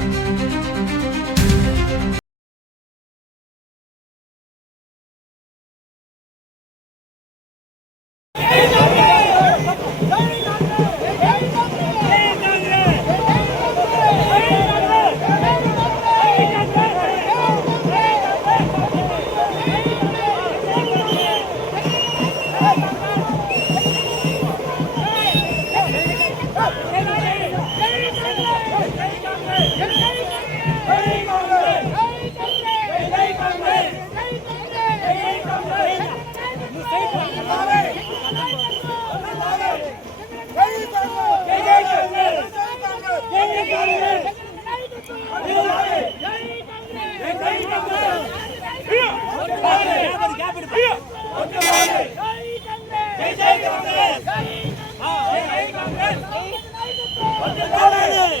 రండి రండి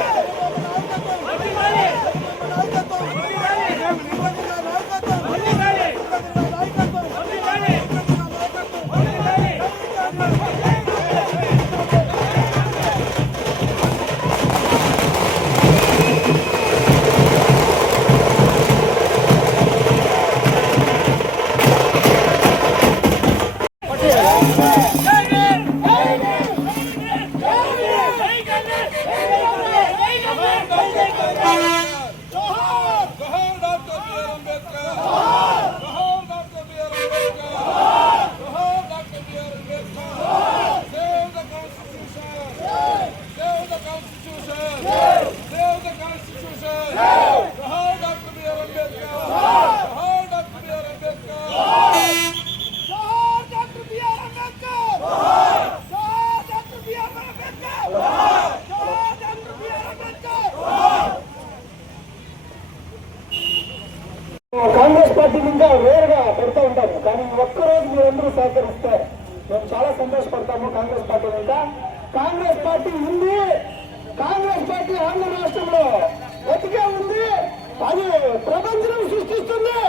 ప్రపంచం సృష్టిస్తుంది.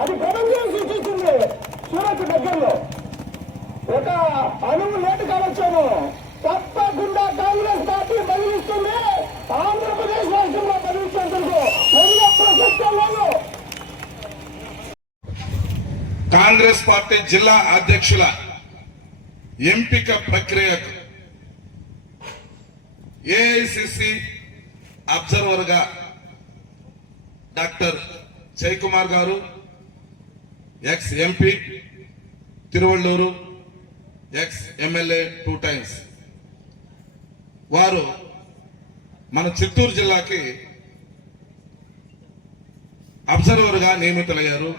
అది ప్రపంచం సృష్టిస్తుంది. సూరత్ దగ్గరలో ఒక అణువు లేటు కావచ్చాను తప్పకుండా కాంగ్రెస్ పార్టీ బదిలిస్తుంది. ఆంధ్రప్రదేశ్ రాష్ట్రంలో బదిలించేందుకు ఎన్నో ప్రసక్తం లేదు. కాంగ్రెస్ పార్టీ జిల్లా అధ్యక్షుల ఎంపిక ప్రక్రియకు ఏఐసిసి అబ్జర్వర్గా జయకుమార్ గారు ex MP Tiruvallur ex MLA two times. వారు మన చిత్తూరు జిల్లాకి అబ్జర్వర్గా నియమితులయ్యారు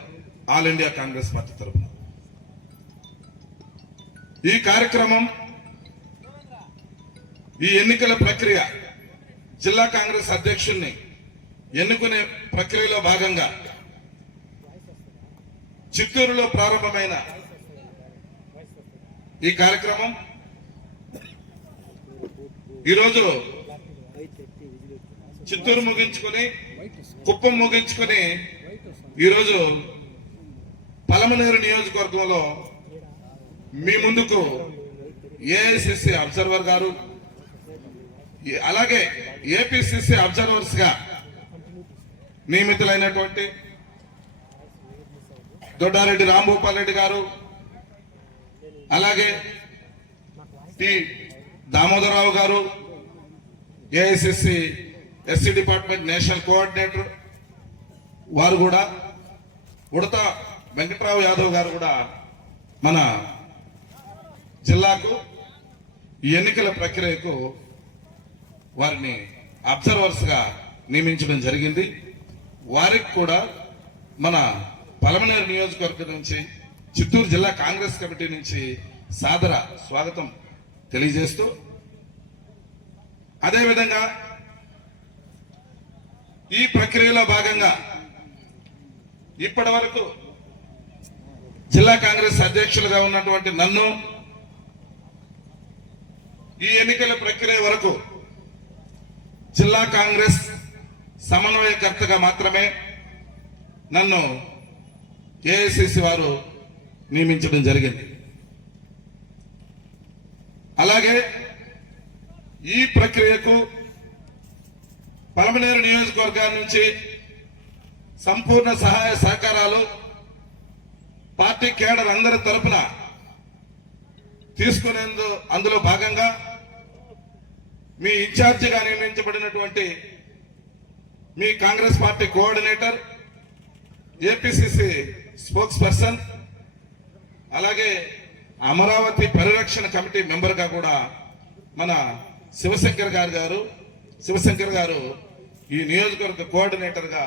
ఆల్ ఇండియా కాంగ్రెస్ పార్టీ తరఫున ఈ కార్యక్రమం ఈ ఎన్నికల ప్రక్రియ జిల్లా కాంగ్రెస్ అధ్యక్షుణ్ణి ఎన్నుకునే ప్రక్రియలో భాగంగా చిత్తూరులో ప్రారంభమైన ఈ కార్యక్రమం ఈరోజు చిత్తూరు ముగించుకొని కుప్పం ముగించుకొని ఈరోజు పలమనేరు నియోజకవర్గంలో మీ ముందుకు ఏఐసిసి అబ్జర్వర్ గారు అలాగే ఏపీసీసీ అబ్జర్వర్స్గా నియమితులైనటువంటి దొడ్డారెడ్డి రాంభూపాల్ రెడ్డి గారు అలాగే టి దామోదరరావు గారు AICC SC department national coordinator వారు కూడా ఉడత వెంకట్రావు యాదవ్ గారు కూడా మన జిల్లాకు ఎన్నికల ప్రక్రియకు వారిని అబ్జర్వర్స్గా నియమించడం జరిగింది. వారికి కూడా మన పలమనేరు నియోజకవర్గం నుంచి చిత్తూరు జిల్లా కాంగ్రెస్ కమిటీ నుంచి సాదర స్వాగతం తెలియజేస్తూ అదేవిధంగా ఈ ప్రక్రియలో భాగంగా ఇప్పటి వరకు జిల్లా కాంగ్రెస్ అధ్యక్షులుగా ఉన్నటువంటి నన్ను ఈ ఎన్నికల ప్రక్రియ వరకు జిల్లా కాంగ్రెస్ సమన్వయకర్తగా మాత్రమే నన్ను ఏఐసిసి వారు నియమించడం జరిగింది. అలాగే ఈ ప్రక్రియకు పలమనేరు నియోజకవర్గాల నుంచి సంపూర్ణ సహాయ సహకారాలు పార్టీ కేడర్ అందరి తరపున తీసుకునేందు అందులో భాగంగా మీ ఇన్ఛార్జిగా నియమించబడినటువంటి మీ Congress party coordinator APCC spokesperson అలాగే అమరావతి పరిరక్షణ కమిటీ మెంబర్గా కూడా మన శివశంకర్ గారు గారు శివశంకర్ గారు ఈ నియోజకవర్గ కోఆర్డినేటర్గా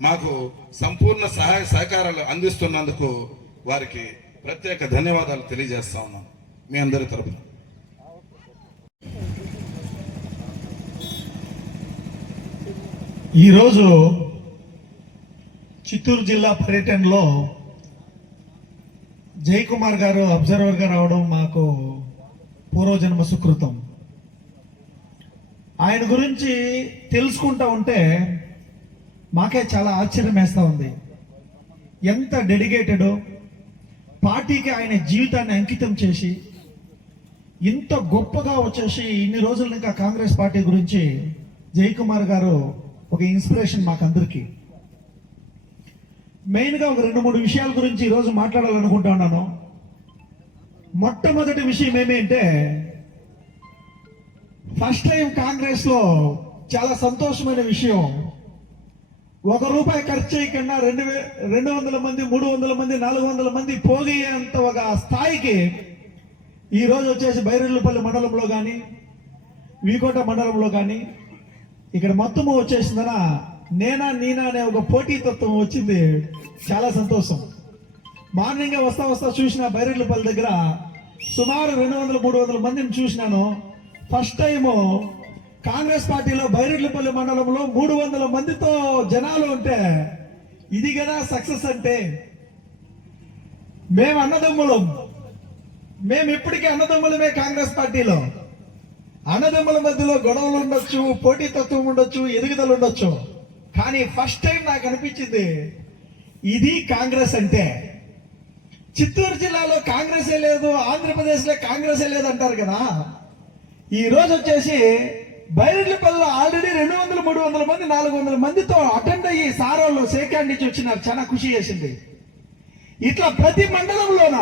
మాకు సంపూర్ణ సహాయ సహకారాలు అందిస్తున్నందుకు వారికి ప్రత్యేక ధన్యవాదాలు తెలియజేస్తా ఉన్నాను మీ అందరి తరఫున ఈరోజు చిత్తూరు జిల్లా పర్యటనలో జయకుమార్ గారు అబ్జర్వర్గా రావడం మాకు పూర్వజన్మ సుకృతం. ఆయన గురించి తెలుసుకుంటా ఉంటే మాకే చాలా ఆశ్చర్యం వేస్తూ ఉంది. ఎంత డెడికేటెడ్ పార్టీకి ఆయన జీవితాన్ని అంకితం చేసి ఇంత గొప్పగా వచ్చేసి ఇన్ని రోజులు ఇంకా కాంగ్రెస్ పార్టీ గురించి జయకుమార్ గారు ఒక ఇన్స్పిరేషన్ మాకందరికీ. మెయిన్గా ఒక రెండు మూడు విషయాల గురించి ఈరోజు మాట్లాడాలనుకుంటా ఉన్నాను. మొట్టమొదటి విషయం ఏమేంటే ఫస్ట్ టైం కాంగ్రెస్లో చాలా సంతోషమైన విషయం. ఒక రూపాయి ఖర్చు చేయకుండా రెండు వే రెండు వందల మంది మూడు వందల మంది నాలుగు వందల మంది పోగేంత ఒక స్థాయికి ఈరోజు వచ్చేసి బైరెళ్ళపల్లి మండలంలో కానీ వీకోట మండలంలో కానీ ఇక్కడ మొత్తము వచ్చేసిందన నేనా నేనా అనే ఒక పోటీతత్వం వచ్చింది. చాలా సంతోషం. మార్నింగ్ వస్తా వస్తా చూసిన బైరెడ్లపల్లి దగ్గర సుమారు రెండు వందల మూడు వందల మందిని చూసినాను. ఫస్ట్ టైము కాంగ్రెస్ పార్టీలో బైరెడ్లపల్లి మండలంలో మూడు వందల మందితో జనాలు ఉంటే ఇది కదా సక్సెస్ అంటే. మేము అన్నదమ్ములం. మేము ఇప్పటికీ అన్నదమ్ములమే కాంగ్రెస్ పార్టీలో. అన్నదమ్ముల మధ్యలో గొడవలు ఉండొచ్చు పోటీతత్వం ఉండొచ్చు ఎదుగుదల ఉండొచ్చు. కానీ ఫస్ట్ టైం నాకు అనిపించింది ఇది కాంగ్రెస్ అంటే. చిత్తూరు జిల్లాలో కాంగ్రెసే లేదు ఆంధ్రప్రదేశ్లో కాంగ్రెసే లేదు అంటారు కదా. ఈరోజు వచ్చేసి బైరెడ్లపల్లిలో ఆల్రెడీ రెండు వందల మూడు వందల మంది నాలుగు వందల మందితో అటెండ్ అయ్యి సారోళ్ళు సేకాండ్ నుంచి వచ్చినారు చాలా ఖుషి చేసింది. ఇట్లా ప్రతి మండలంలోన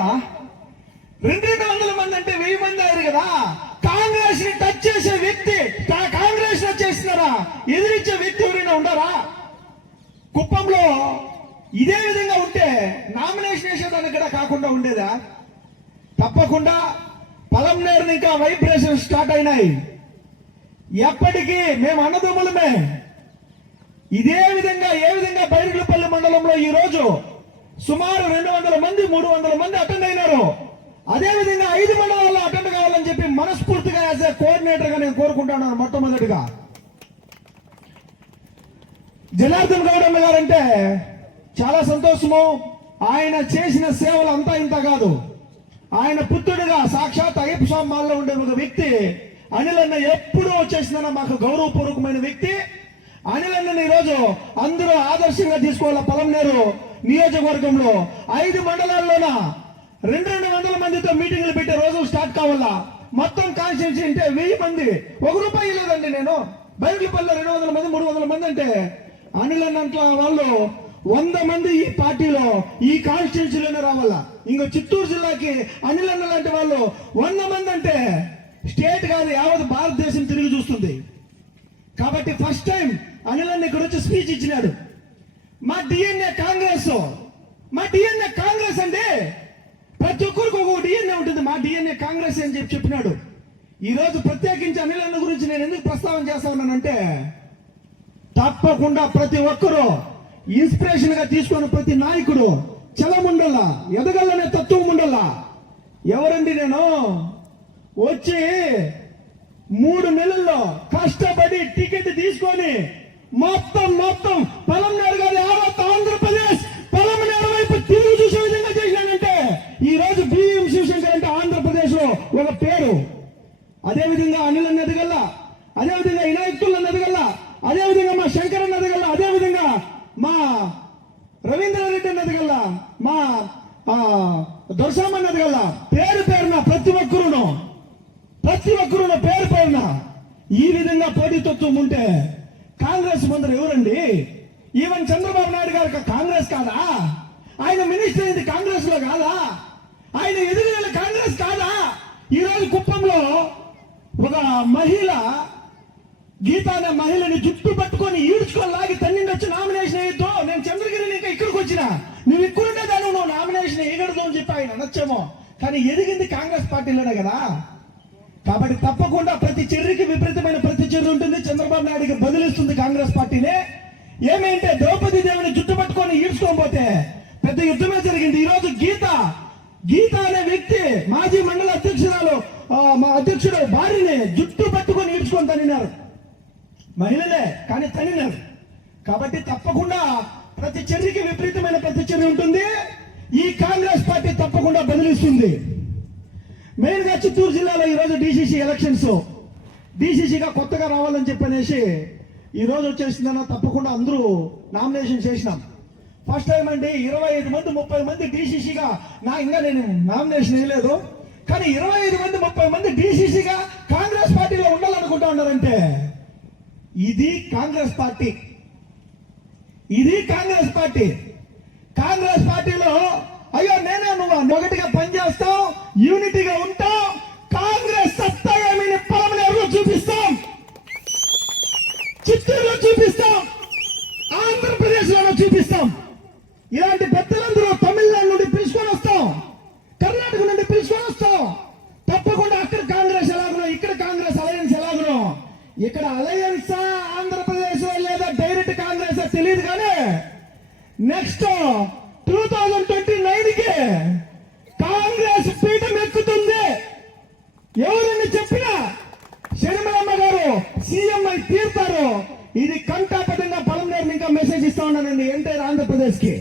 రెండు రెండు వందల మంది అంటే వెయ్యి మంది అయ్యారు కదా. కాంగ్రెస్ని టచ్ చేసే వ్యక్తి కా- ఎదిరించే వ్యక్తి ఎవరైనా ఉండరా? కుప్పంలో ఇదే విధంగా ఉంటే నామినేషన్ వేసేదానికి కూడా కాకుండా ఉండేదా? తప్పకుండా పలంనేరు ఇంకా వైబ్రేషన్ స్టార్ట్ అయినాయి. ఎప్పటికీ మేము అన్నదమ్ములమే. ఇదే విధంగా ఏ విధంగా బైరుగులపల్లి మండలంలో ఈ రోజు సుమారు రెండు వందల మంది మూడు వందల మంది అటెండ్ అయినారు. అదే విధంగా ఐదు మండలాల్లో అటెండ్ కావాలని చెప్పి మనస్ఫూర్తిగా యాజ్ ఏ కోఆర్డినేటర్గా నేను కోరుకుంటాను మొట్టమొదటిగా. జనార్దన్ గౌడమ్మ గారంటే చాలా సంతోషము. ఆయన చేసిన సేవలు అంతా ఇంత కాదు. ఆయన పుత్రుడిగా సాక్షాత్ అయ్యప్ప స్వామి మాల్లో ఉండే ఒక వ్యక్తి అనిల్ అన్న ఎప్పుడూ వచ్చేసిందన్న మాకు గౌరవపూర్వకమైన వ్యక్తి. అనిల్ అన్నని ఈరోజు అందరూ ఆదర్శంగా తీసుకోవాల పొలంనేరు నియోజకవర్గంలో ఐదు మండలాల్లోన రెండు రెండు వందల మందితో మీటింగ్లు పెట్టే రోజులు స్టార్ట్ కావాలా? మొత్తం కాన్స్టిట్యూన్సీ అంటే వెయ్యి మంది. ఒక రూపాయి లేదండి నేను. బయలుపల్లి రెండు వందల మంది మూడు వందల మంది అంటే అనిల్ అన్నంట్ల వాళ్ళు వంద మంది ఈ పార్టీలో ఈ కాన్స్టిట్యున్సీలోనే రావాలా? ఇంకో చిత్తూరు జిల్లాకి అనిల్ అన్న లాంటి వాళ్ళు వంద మంది అంటే స్టేట్ కాదు యావత్ భారతదేశం తిరిగి చూస్తుంది. కాబట్టి ఫస్ట్ టైం అనిల్ అన్న ఇక్కడ వచ్చి స్పీచ్ ఇచ్చినాడు. మా డిఎన్ఏ కాంగ్రెస్ మా డిఎన్ఏ కాంగ్రెస్ అంటే ప్రతి ఒక్కరికి ఒక డిఎన్ఏ ఉంటుంది. మా డిఎన్ఏ కాంగ్రెస్ అని చెప్పి చెప్పినాడు. ఈరోజు ప్రత్యేకించి అనిల్ అన్న గురించి నేను ఎందుకు ప్రస్తావన చేస్తా ఉన్నానంటే తప్పకుండా ప్రతి ఒక్కరూ ఇన్స్పిరేషన్గా తీసుకున్న ప్రతి నాయకుడు చలముండల్లా ఎదగల్లనే తత్వం ఉండాలా. ఎవరండి నేను? వచ్చి మూడు నెలల్లో కష్టపడి టికెట్ తీసుకొని మొత్తం మొత్తం పలమనేరు గారి యావత్ ఆంధ్రప్రదేశ్ పలమనేరు వైపు తిరిగి చూసే విధంగా చేసినానంటే ఈ రోజు బిఎం శివశంకర్ అంటే ఆంధ్రప్రదేశ్లో ఒక పేరు. అదే విధంగా అనిల్ అన్నది గల్లా అదే విధంగా వినాయకులు అన్నది గల్లా అదే విధంగా మా శంకరన్న అన్నది గల్లా అదే విధంగా మా రవీంద్రారెడ్డి అన్నది కల్లా మా ఆ, దొరసామ అన్నది పేరు పేరున ప్రతి ఒక్కరును ప్రతి ఒక్కరును పేరు పేరున ఈ విధంగా పోటీతత్వం ఉంటే కాంగ్రెస్ ముందర ఎవరండి? ఈవెన్ చంద్రబాబు నాయుడు గారికి కాంగ్రెస్ కాదా? ఆయన మినిస్టర్ అయింది కాంగ్రెస్లో కాదా? ఆయన ఎదుగుదల కాంగ్రెస్ కాదా? ఈ రోజు కుప్పంలో ఒక మహిళ గీత అనే మహిళని జుట్టు పట్టుకొని ఈడ్చుకొని లాగి తన్నిండి వచ్చి నామినేషన్ వేయద్దు. నేను చంద్రగిరి ఇంకా ఇక్కడికి వచ్చిన. నువ్వు ఇక్కడుండే దాన్ని నువ్వు నామినేషన్ వేయకూడదు అని చెప్పి ఆయన అనొచ్చేమో. కానీ ఎదిగింది కాంగ్రెస్ పార్టీలోనే కదా. కాబట్టి తప్పకుండా ప్రతి చర్యకి విపరీతమైన ప్రతి చర్య ఉంటుంది. చంద్రబాబు నాయుడికి బదిలిస్తుంది కాంగ్రెస్ పార్టీనే. ఏమైంటే ద్రౌపది దేవిని జుట్టు పట్టుకొని ఈడ్చుకోకపోతే పెద్ద యుద్ధమే జరిగింది. ఈ రోజు గీత గీత అనే వ్యక్తి మాజీ మండల అధ్యక్షురాలు ఆ, మా అధ్యక్షుడు భార్యని జుట్టు పట్టుకొని ఈడ్చుకొని తనినారు మహిళలే కానీ తల్లినవి కాబట్టి తప్పకుండా ప్రతి చర్యకి విపరీతమైన ప్రతి చర్య ఉంటుంది. ఈ కాంగ్రెస్ పార్టీ తప్పకుండా బదిలిస్తుంది మెయిన్గా చిత్తూరు జిల్లాలో ఈరోజు డీసీసీ డిసిసి ఎలక్షన్స్ డిసిసిగా కొత్తగా రావాలని చెప్పనేసి ఈ రోజు వచ్చేసిందన్న తప్పకుండా అందరూ నామినేషన్ చేసినాం. ఫస్ట్ టైం అండి ఇరవై ఐదు మంది ముప్పై మంది డిసిసిగా నా ఇంకా నేను నామినేషన్ వేయలేదు. కానీ ఇరవై ఐదు మంది ముప్పై మంది డిసిసిగా కాంగ్రెస్ పార్టీలో ఉండాలనుకుంటా ఉన్నారంటే ఇది కాంగ్రెస్ పార్టీ. ఇది కాంగ్రెస్ పార్టీ. కాంగ్రెస్ పార్టీలో అయ్యో నేనే నువ్వు ఒకటిగా పనిచేస్తావు యూనిటీగా ఉంటావు కాంగ్రెస్ సత్తా ఏమని పలమనేరులో చూపిస్తాం. చిత్తూరులో చూపిస్తాం. ఆంధ్రప్రదేశ్లో చూపిస్తాం. ఇలాంటి పెద్దలందరూ తమిళనాడు నుండి పిలుచుకొని వస్తాం. కర్ణాటక నుండి పిలుచుకొని వస్తాం. ఇక్కడ అలయన్స్ ఆంధ్రప్రదేశ్ లేదా డైరెక్ట్ కాంగ్రెస్ తెలియదు కానీ నెక్స్ట్ టూ థౌజండ్ ట్వంటీ నైన్కి కాంగ్రెస్ పీఠం ఎక్కుతుంది. ఎవరని చెప్పినా షర్మిలమ్మ గారు సీఎం అయి తీరుతారు. ఇది కంటాపటంగా పొలం ఇంకా మెసేజ్ ఇస్తా ఉన్నానండి. ఎంటైర్ ఆంధ్రప్రదేశ్కి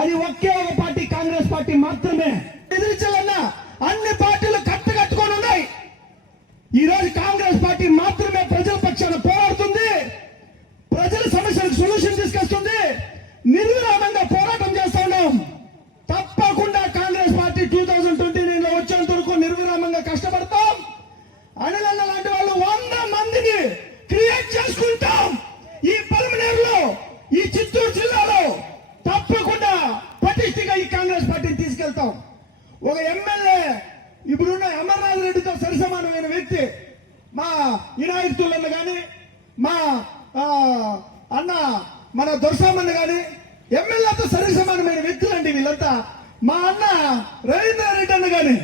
అది ఒకే ఒక పార్టీ కాంగ్రెస్ పార్టీ మాత్రమే. ఎదిరించాలన్నా అన్ని పార్టీలు కట్టగట్టుకొని ఉన్నాయి. ఈ రోజు కాంగ్రెస్ పార్టీ మాత్రమే ప్రజల పక్షాన పోరాడుతుంది. ప్రజల సమస్యలకు సొల్యూషన్ తీసుకొస్తుంది. నిర్విరామంగా పోరాటం చేస్తా ఉన్నాం. తప్పకుండా Congress party two thousand twenty నైన్లో వచ్చేంత వరకు నిర్విరామంగా కష్టపడతాం. అనిలన్న లాంటి వాళ్ళు వంద మందిని క్రియేట్ చేసుకుంటాం ఈ పల్మనేరులో ఈ చిత్తూరు జిల్లాలో తప్పకుండా పటిష్టంగా ఈ కాంగ్రెస్ పార్టీని తీసుకెళ్తాం ఒక ఎమ్మెల్యే ఇప్పుడున్న అమర్నాథ్ రెడ్డితో సరిసమానమైన వ్యక్తి మా వినాయకులను కానీ మా అన్న మన దొరసామన్న కానీ ఎమ్మెల్యేతో సరిసమానమైన వ్యక్తులండి వీళ్ళంతా. మా అన్న రవీంద్రారెడ్డి అన్న గాని.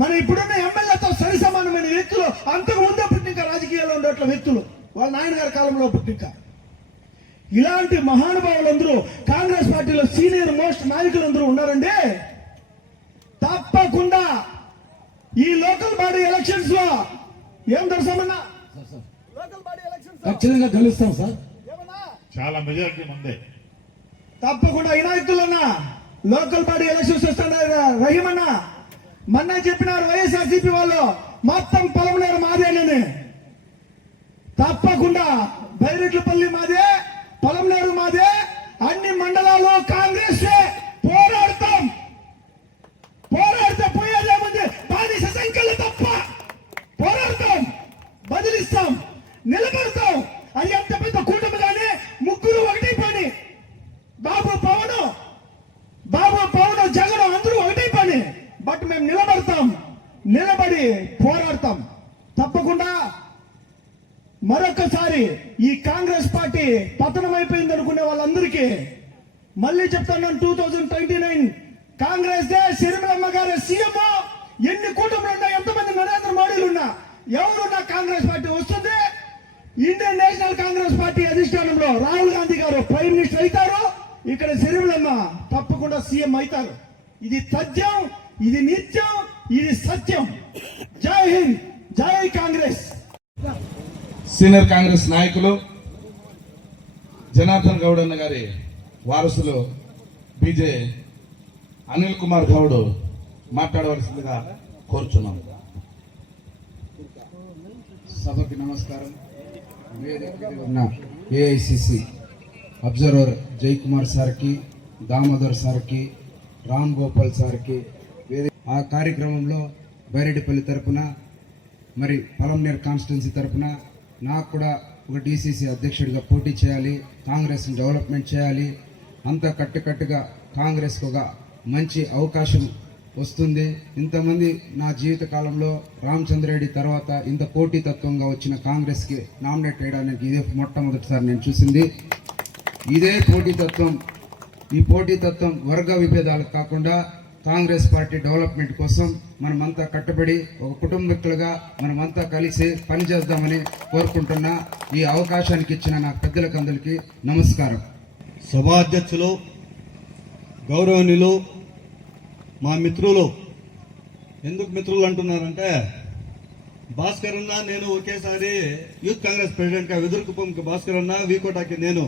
మన ఇప్పుడున్న ఎమ్మెల్యేతో సరిసమానమైన వ్యక్తులు అంతకు ముందే పుట్టిక రాజకీయాల్లో ఉండేట్ల వ్యక్తులు. వాళ్ళ నాయనగారి కాలంలో పుట్టిక. ఇలాంటి మహానుభావులందరూ కాంగ్రెస్ పార్టీలో సీనియర్ మోస్ట్ నాయకులందరూ ఉన్నారండి తప్పకుండా ఈ లోకల్ బాడీ ఎలక్షన్స్లో ఏం దర్శమన్నా ఖచ్చితంగా గెలుస్తాం సార్. చాలా మెజారిటీ మందే. తప్పకుండా వినాయకులన్నా లోకల్ బాడీ ఎలక్షన్స్ వస్తున్నారు రహీమన్న? మొన్న చెప్పినారు వైఎస్ఆర్సీపీ వాళ్ళు మొత్తం పొలంనేరు మాదేనని తప్పకుండా బైరెట్లపల్లి మాదే. పొలంనేరు మాదే అన్ని మండలాల్లో కాంగ్రెస్ పోరాడతాం. పోరాడితే పోయేదేముంది బానిస సంఖ్యలు తప్ప పోరాడతాం బదిలిస్తాం నిలబడతాం. అది ఎంత పెద్ద కూటమి కానీ ముగ్గురు ఒకటే పని బాబు పవన్ బాబు పవన్ జగన్ అందరూ ఒకటే పని బట్ మేము నిలబడతాం నిలబడి పోరాడతాం. తప్పకుండా మరొకసారి ఈ కాంగ్రెస్ పార్టీ పతనం అయిపోయింది అనుకునే వాళ్ళందరికీ మళ్ళీ చెప్తాను two thousand twenty nine Congress they సిరిమలమ్మ గారు సీఎం ఎన్ని కూటములు ఉన్నా ఎంతమంది నరేంద్ర మోడీలు ఉన్నా? ఎవరున్నా కాంగ్రెస్ పార్టీ వస్తుంది? ఇండియన్ నేషనల్ కాంగ్రెస్ పార్టీ అధిష్టానంలో రాహుల్ గాంధీ గారు ప్రైమ్ మినిస్టర్ అవుతారు. ఇక్కడ సిరిమలమ్మ తప్పకుండా సీఎం అవుతారు. ఇది తథ్యం ఇది నిత్యం ఇది సత్యం. జై హింద్ జై కాంగ్రెస్. సీనియర్ కాంగ్రెస్ నాయకులు జనార్దన్ గౌడ్ అన్న గారి వారసులు బీజే అనిల్ కుమార్ గౌడ్ మాట్లాడవలసిందిగా కోరుచున్నాం. సభకి నమస్కారం. ఉన్న ఏఐసిసి అబ్జర్వర్ జయకుమార్ సార్కి దామోదర్ సార్కి రామ్ గోపాల్ సార్కి ఆ కార్యక్రమంలో బైరెడ్డిపల్లి తరపున మరి పలంనేర్ కాన్స్టిట్యున్సీ తరపున నాకు కూడా ఒక డీసీసీ అధ్యక్షుడిగా పోటీ చేయాలి కాంగ్రెస్ని డెవలప్మెంట్ చేయాలి. అంతా కట్టుకట్టుగా కాంగ్రెస్కి ఒక మంచి అవకాశం వస్తుంది. ఇంతమంది నా జీవితకాలంలో రామచంద్రరెడ్డి తర్వాత ఇంత పోటీతత్వంగా వచ్చిన కాంగ్రెస్కి నామినేట్ చేయడానికి ఇదే మొట్టమొదటిసారి నేను చూసింది. ఇదే పోటీతత్వం ఈ పోటీతత్వం వర్గ విభేదాలకు కాకుండా కాంగ్రెస్ పార్టీ డెవలప్మెంట్ కోసం మనమంతా కట్టుబడి ఒక కుటుంబీకులుగా మనమంతా కలిసి పనిచేద్దామని కోరుకుంటున్నా ఈ అవకాశానికి ఇచ్చిన నా పెద్దలకు అందరికీ నమస్కారం. సభాధ్యక్షులు గౌరవనీయులు మా మిత్రులు. ఎందుకు మిత్రులు అంటున్నారంటే భాస్కర్ అన్న నేను ఒకేసారి యూత్ కాంగ్రెస్ ప్రెసిడెంట్గా వెదురుకుపంకి భాస్కర్ అన్న వీకోటాకి నేను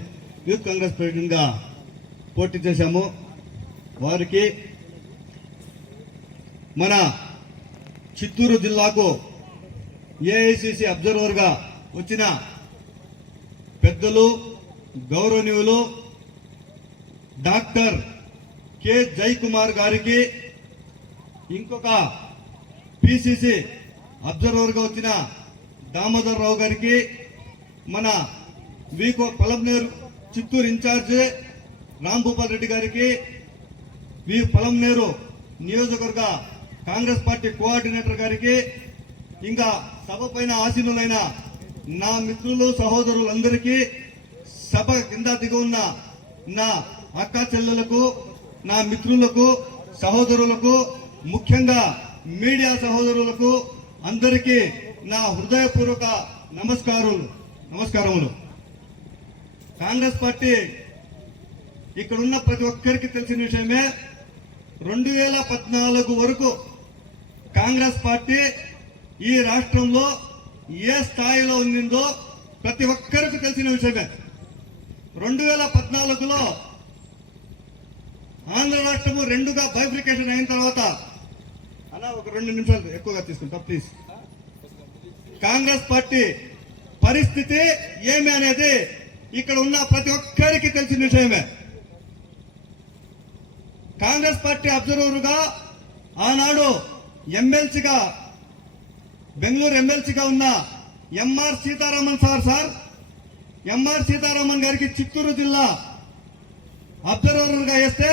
యూత్ కాంగ్రెస్ ప్రెసిడెంట్గా పోటీ చేశాము. వారికి మన చిత్తూరు జిల్లాకు ఏఐసిసి అబ్జర్వర్గా వచ్చిన పెద్దలు గౌరవనీయులు డాక్టర్ కె. జయకుమార్ గారికి ఇంకొక పిసిసి అబ్జర్వర్గా వచ్చిన దామోదర్ రావు గారికి మన వీకో పలంనేరు చిత్తూరు ఇన్ఛార్జ్ రాంభూపాల్ రెడ్డి గారికి వి పలంనేరు నియోజకవర్గ కాంగ్రెస్ పార్టీ కోఆర్డినేటర్ గారికి ఇంకా సభ పైన ఆశీనులైన నా మిత్రులు సహోదరులందరికీ సభ కింద దిగి ఉన్న నా అక్క చెల్లెలకు నా మిత్రులకు సహోదరులకు ముఖ్యంగా మీడియా సహోదరులకు అందరికీ నా హృదయపూర్వక నమస్కారాలు నమస్కారములు. కాంగ్రెస్ పార్టీ ఇక్కడున్న ప్రతి ఒక్కరికి తెలిసిన విషయమే రెండు వేల పద్నాలుగు వరకు కాంగ్రెస్ పార్టీ ఈ రాష్ట్రంలో ఏ స్థాయిలో ఉండిందో ప్రతి ఒక్కరికి తెలిసిన విషయమే. రెండు వేల పద్నాలుగులో ఆంధ్ర రాష్ట్రము రెండుగా బైఫ్రికేషన్ అయిన తర్వాత అలా ఒక రెండు నిమిషాలు ఎక్కువగా తీసుకుంటా ప్లీజ్. కాంగ్రెస్ పార్టీ పరిస్థితి ఏమి అనేది ఇక్కడ ఉన్న ప్రతి ఒక్కరికి తెలిసిన విషయమే. కాంగ్రెస్ పార్టీ అబ్జర్వర్గా ఆనాడు ఎమ్మెల్సీగా బెంగళూరు ఎమ్మెల్సీగా ఉన్న MR Seetharaman sir sir. MR Seetharaman గారికి చిత్తూరు జిల్లా అబ్జర్వర్గా వేస్తే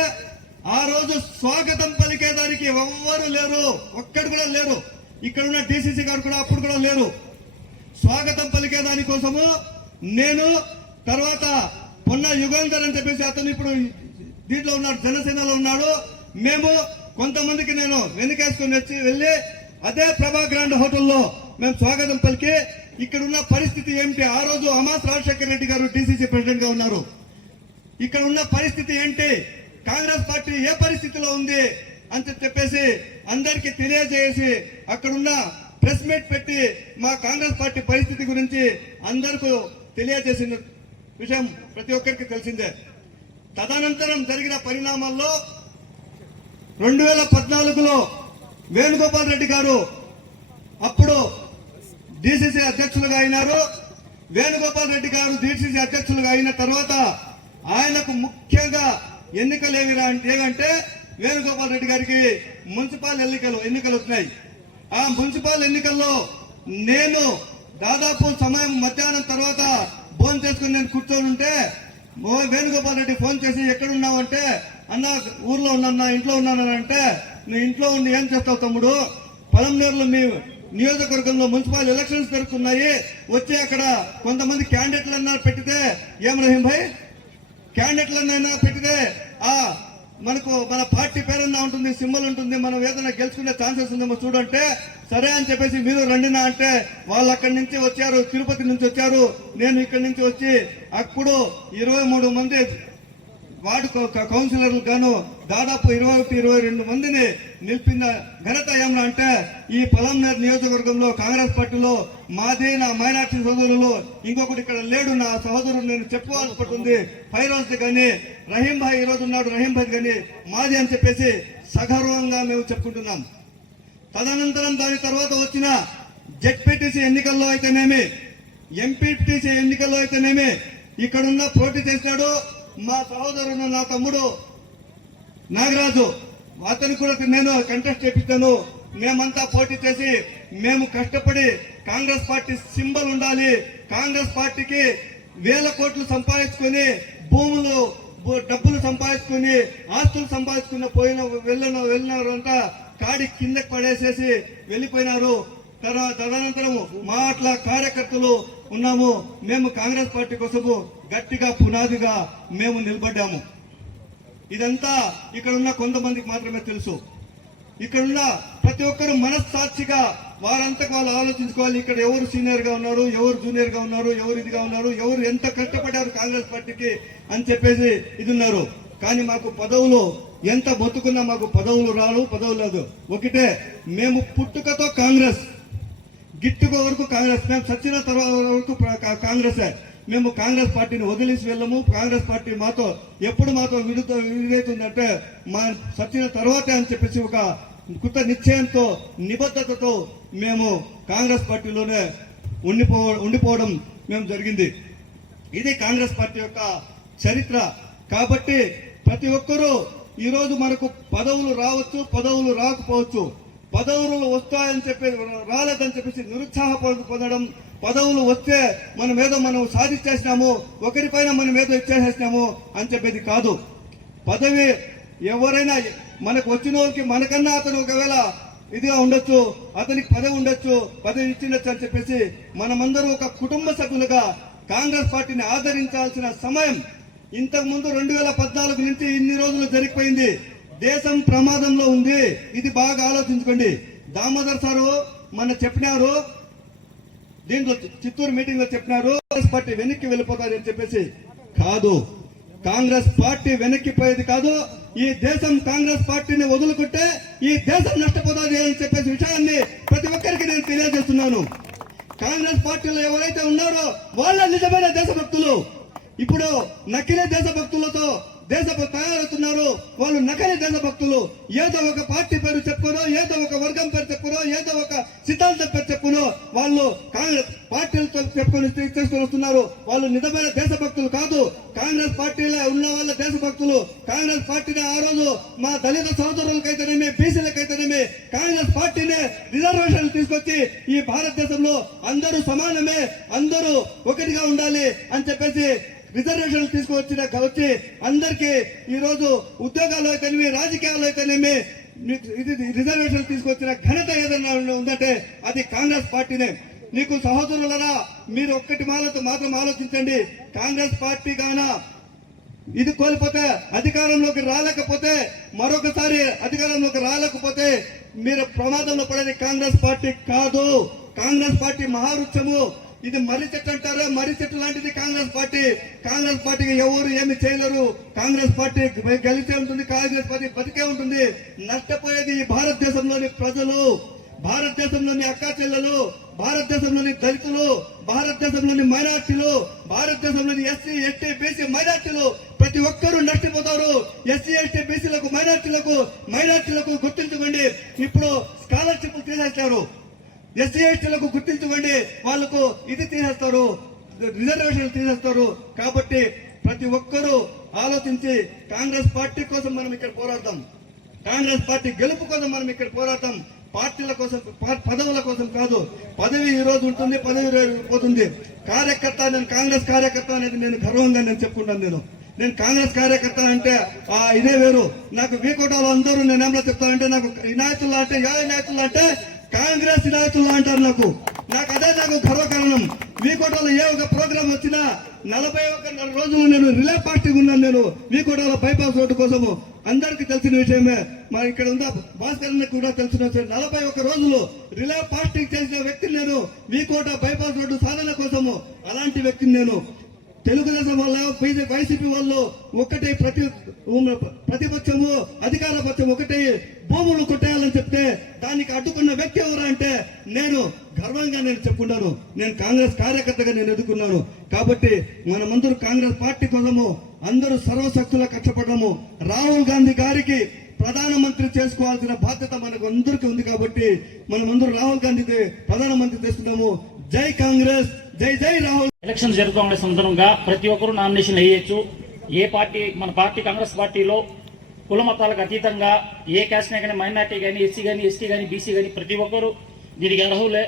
ఆ రోజు స్వాగతం పలికేదానికి ఎవ్వరు లేరు. ఒక్కడు కూడా లేరు. ఇక్కడ ఉన్న డిసిసి గారు కూడా అప్పుడు కూడా లేరు. స్వాగతం పలికేదాని కోసము నేను తర్వాత పొన్న యుగంధర్ అని చెప్పేసి అతను ఇప్పుడు దీంట్లో ఉన్నాడు జనసేనలో ఉన్నాడు. మేము కొంతమందికి నేను వెనుకేసుకొని వచ్చి వెళ్ళి అదే ప్రభా గ్రాండ్ హోటల్లో మేము స్వాగతం పలికి ఇక్కడ ఉన్న పరిస్థితి ఏమిటి? ఆ రోజు అమాస్ రాజశేఖర రెడ్డి గారు డిసిసి ప్రెసిడెంట్గా ఉన్నారు. ఇక్కడ ఉన్న పరిస్థితి ఏంటి? కాంగ్రెస్ పార్టీ ఏ పరిస్థితిలో ఉంది? అని చెప్పేసి అందరికి తెలియజేసి అక్కడున్న ప్రెస్ మీట్ పెట్టి మా కాంగ్రెస్ పార్టీ పరిస్థితి గురించి అందరికీ తెలియజేసిన విషయం ప్రతి ఒక్కరికి తెలిసిందే. తదనంతరం జరిగిన పరిణామాల్లో రెండు వేల పద్నాలుగులో వేణుగోపాల్ రెడ్డి గారు అప్పుడు డిసిసి అధ్యక్షులుగా అయినారు. వేణుగోపాల్ రెడ్డి గారు డిసిసి అధ్యక్షులుగా అయిన తర్వాత ఆయనకు ముఖ్యంగా ఎన్నికలు ఏవి ఏవంటే వేణుగోపాల్ రెడ్డి గారికి మున్సిపల్ ఎన్నికలు ఎన్నికలు వచ్చినాయి. ఆ మున్సిపల్ ఎన్నికల్లో నేను దాదాపు సమయం మధ్యాహ్నం తర్వాత ఫోన్ చేసుకుని నేను కూర్చొని ఉంటే వేణుగోపాల్ రెడ్డి ఫోన్ చేసి ఎక్కడున్నావు అంటే అన్న ఊర్లో ఉన్నా ఇంట్లో ఉన్నాను అంటే నువ్వు ఇంట్లో ఉండి ఏం చేస్తావు తమ్ముడు? పొలంనేరులో మీ నియోజకవర్గంలో మున్సిపల్ ఎలక్షన్స్ జరుగుతున్నాయి. వచ్చి అక్కడ కొంతమంది క్యాండిడేట్లు పెట్టితే ఏం రహీం భాయ్? క్యాండిడేట్లనైనా పెట్టితే ఆ మనకు మన పార్టీ పేరన్నా ఉంటుంది సింబల్ ఉంటుంది మనం ఏదైనా గెలుచుకునే ఛాన్సెస్ ఉందేమో చూడంటే సరే అని చెప్పేసి మీరు రండినా అంటే వాళ్ళు అక్కడి నుంచి వచ్చారు తిరుపతి నుంచి వచ్చారు నేను ఇక్కడి నుంచి వచ్చి అప్పుడు ఇరవై మూడు మంది వార్డు కౌన్సిలర్లు గాను దాదాపు ఇరవై ఒకటి ఇరవై రెండు మందిని నిలిపిన ఘనత ఏమన్నా అంటే ఈ పొలంనేరు నియోజకవర్గంలో కాంగ్రెస్ పార్టీలో మాదే నా మైనార్టీ సోదరులు ఇంకొకటి ఇక్కడ లేడు నా సహోదరుడు నేను చెప్పుకోవాల్సి పడుతుంది ఫైరోజ్ కానీ రహీం భాయ్ ఈ రోజు ఉన్నాడు రహీం భాయ్ కానీ మాది అని చెప్పేసి సగర్వంగా మేము చెప్పుకుంటున్నాం. తదనంతరం దాని తర్వాత వచ్చిన జెడ్పీటీసీ ఎన్నికల్లో అయితేనేమి ఎంపీటీసీ ఎన్నికల్లో అయితేనేమి ఇక్కడున్న పోటీ చేసినాడు మా సహోదరుడు నా తమ్ముడు నాగరాజు అతను కూడా నేను కంటెస్ట్ చేపించాను మేమంతా పోటీ చేసి మేము కష్టపడి కాంగ్రెస్ పార్టీ సింబల్ ఉండాలి. కాంగ్రెస్ పార్టీకి వేల కోట్లు సంపాదించుకొని భూములు డబ్బులు సంపాదించుకొని ఆస్తులు సంపాదించుకున్న పోయిన వెళ్ళిన వెళ్ళినారు కాడి కిందకి పడేసేసి వెళ్ళిపోయినారు. తర్వాత తదనంతరం మా అట్లా కార్యకర్తలు ఉన్నాము. మేము కాంగ్రెస్ పార్టీ కోసము గట్టిగా పునాదిగా మేము నిలబడ్డాము. ఇదంతా ఇక్కడ ఉన్న కొంతమందికి మాత్రమే తెలుసు. ఇక్కడున్న ప్రతి ఒక్కరు మనస్సాక్షిగా వారంతకు వాళ్ళు ఆలోచించుకోవాలి. ఇక్కడ ఎవరు సీనియర్గా ఉన్నారు ఎవరు జూనియర్గా ఉన్నారు ఎవరు ఇదిగా ఉన్నారు ఎవరు ఎంత కష్టపడ్డారు కాంగ్రెస్ పార్టీకి అని చెప్పేసి ఇది ఉన్నారు కానీ మాకు పదవులు ఎంత బతుకున్నా మాకు పదవులు రావు పదవులు లేదు ఒకటే మేము పుట్టుకతో కాంగ్రెస్. గిట్టుకో వరకు కాంగ్రెస్ మేము చచ్చిన తర్వాత వరకు కా- కాంగ్రెసే. మేము కాంగ్రెస్ పార్టీని వదిలేసి వెళ్ళము. కాంగ్రెస్ పార్టీ మాతో ఎప్పుడు మాతో విడుత విడుదవుతుందంటే మా చచ్చిన తర్వాతే అని చెప్పేసి ఒక కృత నిశ్చయంతో నిబద్ధతతో మేము కాంగ్రెస్ పార్టీలోనే ఉండిపో ఉండిపోవడం మేము జరిగింది. ఇది కాంగ్రెస్ పార్టీ యొక్క చరిత్ర. కాబట్టి ప్రతి ఒక్కరూ ఈరోజు మనకు పదవులు రావచ్చు పదవులు రాకపోవచ్చు. పదవులు వస్తాయని చెప్పి రాలేదని చెప్పేసి నిరుత్సాహ పొందడం పదవులు వస్తే మనం ఏదో మనం సాధించేసినాము ఒకరిపైన మనం ఏదో ఇచ్చేసేసినాము అని చెప్పేది కాదు. పదవి ఎవరైనా మనకు వచ్చిన వాళ్ళకి మనకన్నా అతను ఒకవేళ ఇదిగా ఉండొచ్చు అతనికి పదవి ఉండొచ్చు పదవి ఇచ్చిండొచ్చు అని చెప్పేసి మనమందరూ ఒక కుటుంబ సభ్యులుగా కాంగ్రెస్ పార్టీని ఆదరించాల్సిన సమయం ఇంతకుముందు రెండు వేల పద్నాలుగు నుంచి ఇన్ని రోజులు జరిగిపోయింది. దేశం ప్రమాదంలో ఉంది. ఇది బాగా ఆలోచించుకోండి. దామోదర్ సారు మన చెప్పినారు. దీంట్లో చిత్తూరు మీటింగ్లో చెప్పినారు. కాంగ్రెస్ పార్టీ వెనక్కి వెళ్ళిపోతారని చెప్పేసి. కాదు. కాంగ్రెస్ పార్టీ వెనక్కి పోయేది కాదు. ఈ దేశం కాంగ్రెస్ పార్టీని వదులుకుంటే ఈ దేశం నష్టపోతుంది అని చెప్పేసి విషయాన్ని ప్రతి ఒక్కరికి నేను తెలియజేస్తున్నాను. కాంగ్రెస్ పార్టీలో ఎవరైతే ఉన్నారో వాళ్ళ నిజమైన దేశభక్తులు. ఇప్పుడు నకిలీ దేశభక్తులతో దేశ తయారవుతున్నారు వాళ్ళు నకలి దేశభక్తులు. ఏదో ఒక పార్టీ పేరు చెప్పుకునో ఏదో ఒక వర్గం పేరు చెప్పుకోనో ఏదో ఒక సిద్ధాంతం పేరు చెప్పునో వాళ్ళు కాంగ్రెస్ పార్టీలతో చెప్పుకొని తీ- తీసుకొని వస్తున్నారు. వాళ్ళు నిజమైన దేశభక్తులు కాదు. కాంగ్రెస్ పార్టీలో ఉన్న వాళ్ళ దేశభక్తులు. కాంగ్రెస్ పార్టీని ఆ రోజు మా దళిత సోదరులకైతేనేమి బీసీలకైతేనేమి కాంగ్రెస్ పార్టీనే రిజర్వేషన్లు తీసుకొచ్చి ఈ భారతదేశంలో అందరూ సమానమే అందరూ ఒకటిగా ఉండాలి అని చెప్పేసి రిజర్వేషన్లు తీసుకువచ్చిన వచ్చి అందరికీ ఈరోజు ఉద్యోగాలు అయితేనేమి రాజకీయాలు అయితేనేమి ఇది రిజర్వేషన్లు తీసుకొచ్చిన ఘనత ఏదైనా ఉందంటే అది కాంగ్రెస్ పార్టీనే. నీకు సహోదరులరా మీరు ఒక్కటి మాలతో మాత్రం ఆలోచించండి. కాంగ్రెస్ పార్టీ గాన ఇది కోల్పోతే అధికారంలోకి రాలేకపోతే మరొకసారి అధికారంలోకి రాలేకపోతే మీరు ప్రమాదంలో పడేది కాంగ్రెస్ పార్టీ కాదు. కాంగ్రెస్ పార్టీ మహావృక్షము. ఇది మర్రి చెట్టు అంటారా? మర్రి చెట్టు లాంటిది కాంగ్రెస్ పార్టీ. కాంగ్రెస్ పార్టీకి ఎవరు ఏమి చేయలేరు. కాంగ్రెస్ పార్టీ గెలిచే ఉంటుంది కాంగ్రెస్ పార్టీ బతికే ఉంటుంది. నష్టపోయేది ఈ భారతదేశంలోని ప్రజలు. భారతదేశంలోని అక్కా చెల్లెలు భారతదేశంలోని దళితులు భారతదేశంలోని మైనార్టీలు భారతదేశంలోని ఎస్సీ ఎస్టీ బీసీ మైనార్టీలు. ప్రతి ఒక్కరూ నష్టపోతారు. ఎస్సీ ఎస్టీ బీసీలకు మైనార్టీలకు మైనార్టీలకు గుర్తించుకోండి. ఇప్పుడు స్కాలర్షిప్లు తీసేస్తారు ఎస్సీ ఎస్టీలకు గుర్తించుకోండి. రిజర్వేషన్లు రిజర్వేషన్ తీసేస్తారు. కాబట్టి ప్రతి ఒక్కరూ ఆలోచించి కాంగ్రెస్ పార్టీ కోసం మనం ఇక్కడ పోరాడతాం. కాంగ్రెస్ పార్టీ గెలుపు కోసం మనం ఇక్కడ పోరాడతాం. పార్టీల కోసం పదవుల కోసం కాదు. పదవి ఈ రోజు ఉంటుంది పదవి రోజు పోతుంది. కార్యకర్త నేను కాంగ్రెస్ కార్యకర్త అనేది నేను గర్వంగా నేను చెప్పుకుంటాను నేను. నేను కాంగ్రెస్ కార్యకర్త అంటే ఆ ఇదే వేరు. నాకు వీకోటాలో అందరూ నేను ఏమో చెప్తానంటే నాకు ఈ అంటే ఏ నాయకులు అంటే కాంగ్రెస్ నాయకులు అంటారు నాకు నాకు అదే నాకు గర్వకారణం. మీ కోటలో ఏ ఒక ప్రోగ్రామ్ వచ్చినా నలభై ఒక రోజులు నేను రిలే పార్టీగా ఉన్నాను నేను. మీ కోటలో బైపాస్ రోడ్డు కోసము అందరికీ తెలిసిన విషయమే. మా ఇక్కడ ఉన్న భాస్కర్ కూడా తెలిసిన విషయం. నలభై ఒక్క రోజులు రిలే పార్టీ చేసిన వ్యక్తిని నేను. మీ కోట బైపాస్ రోడ్డు సాధన కోసము అలాంటి వ్యక్తిని నేను. తెలుగుదేశం వల్ల వైసీపీ వాళ్ళు ఒక్కటే ప్రతి ప్రతిపక్షము అధికార పక్షం ఒకటే భూములు కొట్టేయాలని చెప్తే దానికి అడ్డుకున్న వ్యక్తి ఎవరు అంటే నేను. గర్వంగా నేను చెప్పుకున్నాను. నేను కాంగ్రెస్ కార్యకర్తగా నేను ఎదుర్కొన్నాను. కాబట్టి మనమందరూ కాంగ్రెస్ పార్టీ కోసము అందరూ సర్వశక్తులు కష్టపడము. రాహుల్ గాంధీ గారికి ప్రధానమంత్రి చేసుకోవాల్సిన బాధ్యత మనకు అందరికీ ఉంది కాబట్టి మనమందరూ రాహుల్ గాంధీకి ప్రధానమంత్రి చేస్తున్నాము. జై కాంగ్రెస్! జై జై రాహుల్. ఎలక్షన్ జరుగుతున్న సందర్భంగా ప్రతి ఒక్కరు నామినేషన్ వేయచ్చు. ఏ పార్టీ మన పార్టీ కాంగ్రెస్ పార్టీలో కుల మతాలకు అతీతంగా ఏ క్యాస్ట్నే కానీ మైనార్టీ కానీ ఎస్సీ కానీ ఎస్టీ కానీ బీసీ కానీ ప్రతి ఒక్కరు దీనికి అర్హులే.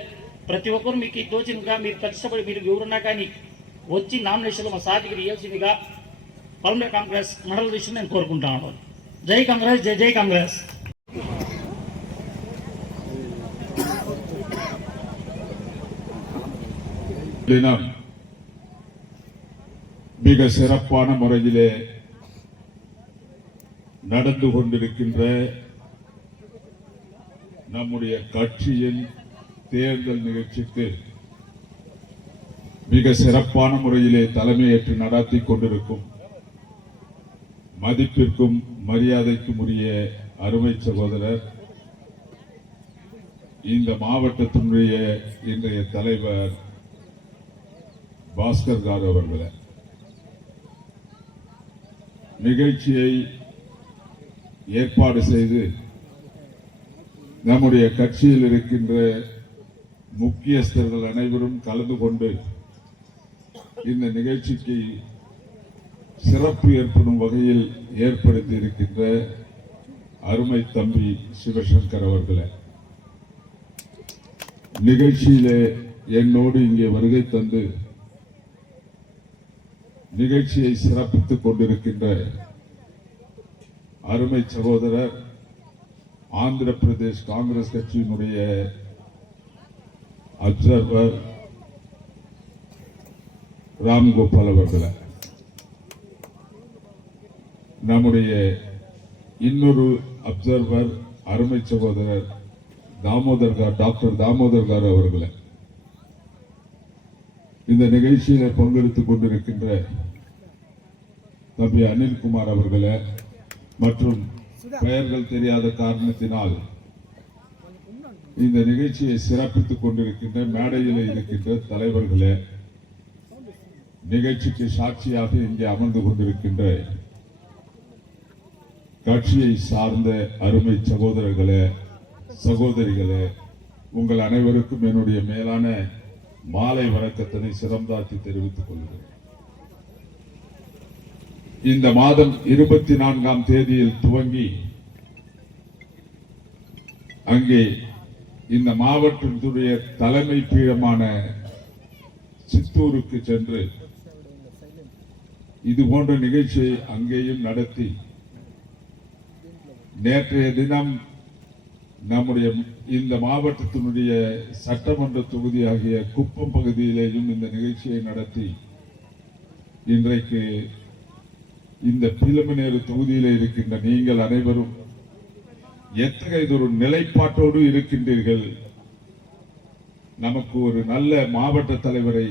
ప్రతి ఒక్కరు మీకు తోచినగా మీరు కష్టపడి మీరు ఎవరున్నా కానీ వచ్చి నామినేషన్లో మా సాధికి ఇవ్వాల్సిందిగా పల్మే కాంగ్రెస్ మండల దృష్టిని నేను కోరుకుంటాను జై కాంగ్రెస్ జై జై కాంగ్రెస్. தினம் மிக சிறப்பான முறையிலே நடந்து கொண்டிருக்கின்ற நம்முடைய கட்சியின் தேர்தல் நிகழ்ச்சிக்கு மிக சிறப்பான முறையிலே தலைமையேற்று நடத்தி கொண்டிருக்கும் மதிப்பிற்கும் மரியாதைக்கும் உரிய அருமை சகோதரர் இந்த மாவட்டத்தினுடைய இன்றைய தலைவர் பாஸ்கர் கார் அவர்களை நிகழ்ச்சியை ஏற்பாடு செய்து நம்முடைய கட்சியில் இருக்கின்ற முக்கியஸ்தர்கள் அனைவரும் கலந்து கொண்டு இந்த நிகழ்ச்சிக்கு சிறப்பு ஏற்படும் வகையில் ஏற்படுத்தி இருக்கின்ற அருமை தம்பி சிவசங்கர் அவர்களை நிகழ்ச்சியிலே என்னோடு இங்கே வருகை தந்து நிகழ்ச்சியை சிறப்பித்துக் கொண்டிருக்கின்ற அருமை சகோதரர் ஆந்திர பிரதேஷ் காங்கிரஸ் கட்சியினுடைய அப்சர்வர் ராம்கோபால் அவர்களை. நம்முடைய இன்னொரு அப்சர்வர் அருமை சகோதரர் Damodar car doctor Damodar car அவர்களை. இந்த நிகழ்ச்சியில பங்கெடுத்துக் கொண்டிருக்கின்ற தம்பி அனில்குமார் அவர்களே மற்றும் பெயர்கள் தெரியாத காரணத்தினால் இந்த நிகழ்ச்சியை சிறப்பித்துக் கொண்டிருக்கின்ற மேடையில் இருக்கின்ற தலைவர்களே நிகழ்ச்சிக்கு சாட்சியாக இங்கே அமர்ந்து கொண்டிருக்கின்ற கட்சியை சார்ந்த அருமை சகோதரர்களே சகோதரிகளே உங்கள் அனைவருக்கும் என்னுடைய மேலான மாலை வணக்கத்தினை சிறந்தாத்தி தெரிவித்துக் கொள்கிறேன். இந்த மாதம் இருபத்தி நான்காம் தேதியில் துவங்கி அங்கே இந்த மாவட்டத்துடைய தலைமை பீடமான சித்தூருக்கு சென்று இது போன்ற நிகழ்ச்சியை அங்கேயும் நடத்தி நேற்றைய தினம் நம்முடைய இந்த மாவட்டத்தினுடைய சட்டமன்ற தொகுதியாகிய குப்பம் பகுதியிலேயும் இந்த நிகழ்ச்சியை நடத்தி இன்றைக்கு இந்த பிலமினேறு தொகுதியில இருக்கின்ற நீங்கள் அனைவரும் எத்தகைய ஒரு நிலைப்பாட்டோடு இருக்கின்றீர்கள்? நமக்கு ஒரு நல்ல மாவட்ட தலைவரை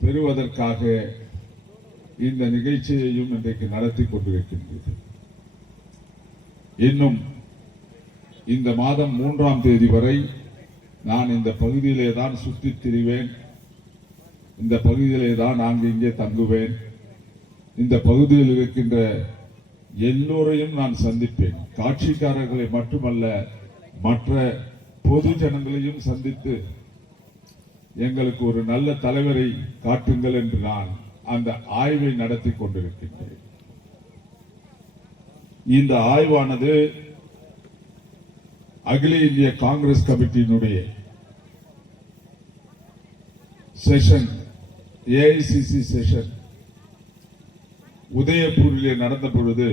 பெறுவதற்காக இந்த நிகழ்ச்சியையும் இன்றைக்கு நடத்தி கொண்டிருக்கின்றீர்கள். இன்னும் இந்த மாதம் மூன்றாம் தேதி வரை நான் இந்த பகுதியிலே தான் சுற்றித் திரிவேன். இந்த பகுதியிலே தான் நான் இங்கே தங்குவேன். இந்த பகுதியில் இருக்கின்ற எல்லோரையும் நான் சந்திப்பேன். காட்சிக்காரர்களை மட்டுமல்ல மற்ற பொது ஜனங்களையும் சந்தித்து எங்களுக்கு ஒரு நல்ல தலைவரை காட்டுங்கள் என்று நான் அந்த ஆய்வை நடத்தி கொண்டிருக்கின்றேன். இந்த ஆய்வானது அகில இந்திய காங்கிரஸ் கமிட்டியினுடைய செஷன் ஏஐசிசி செஷன் உதயபூரிலே நடந்த பொழுது